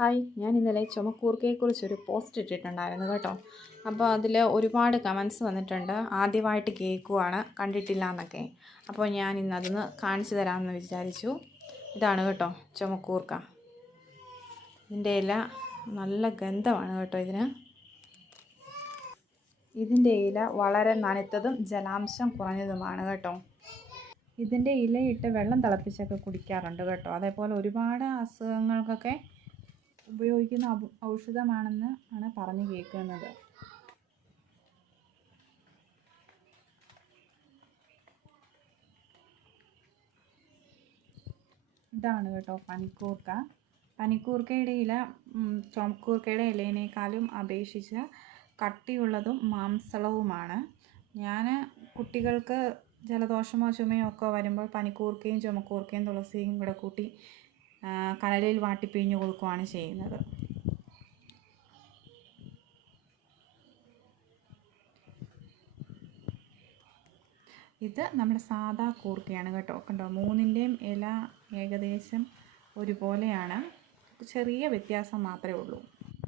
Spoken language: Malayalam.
ഹായ് ഞാൻ ഇന്നലെ ചുമക്കൂർക്കയെക്കുറിച്ചൊരു പോസ്റ്റ് ഇട്ടിട്ടുണ്ടായിരുന്നു കേട്ടോ. അപ്പോൾ അതിൽ ഒരുപാട് കമൻസ് വന്നിട്ടുണ്ട്. ആദ്യമായിട്ട് കേൾക്കുവാണ് കണ്ടിട്ടില്ല എന്നൊക്കെ അപ്പോൾ ഞാൻ ഇന്ന് അതൊന്ന് കാണിച്ചു തരാമെന്ന് വിചാരിച്ചു. ഇതാണ് കേട്ടോ ചുമക്കൂർക്ക. ഇതിന്റെ ഇല നല്ല ഗന്ധമാണ് കേട്ടോ ഇതിന്. ഇതിന്റെ ഇല വളരെ നനുത്തതും ജലാംശം കുറഞ്ഞതുമാണ് കേട്ടോ. ഇതിന്റെ ഇലയിട്ട് വെള്ളം തിളപ്പിച്ചൊക്കെ കുടിക്കാറുണ്ട് കേട്ടോ. അതേപോലെ ഒരുപാട് അസുഖങ്ങൾക്കൊക്കെ ഉപയോഗിക്കുന്ന ഔഷധമാണെന്ന് ആണ് പറഞ്ഞു കേൾക്കുന്നത്. ഇതാണ് കേട്ടോ പനിക്കൂർക്ക. പനിക്കൂർക്കയുടെ ഇല ചുമക്കൂർക്കയുടെ ഇലയിനേക്കാളും അപേക്ഷിച്ച് കട്ടിയുള്ളതും മാംസളവുമാണ്. ഞാൻ കുട്ടികൾക്ക് ജലദോഷമോ ചുമയോ ഒക്കെ വരുമ്പോൾ പനിക്കൂർക്കയും ചുമക്കൂർക്കയും തുളസിയും കൂടെ കൂട്ടി കനലിൽ വാട്ടിപ്പിഴിഞ്ഞ് കൊടുക്കുകയാണ് ചെയ്യുന്നത്. ഇത് നമ്മുടെ സാദാ കൂർക്കയാണ് കേട്ടോ. കണ്ടോ മൂന്നിന്റെയും ഇല ഏകദേശം ഒരുപോലെയാണ്. ചെറിയ വ്യത്യാസം മാത്രമേ ഉള്ളൂ.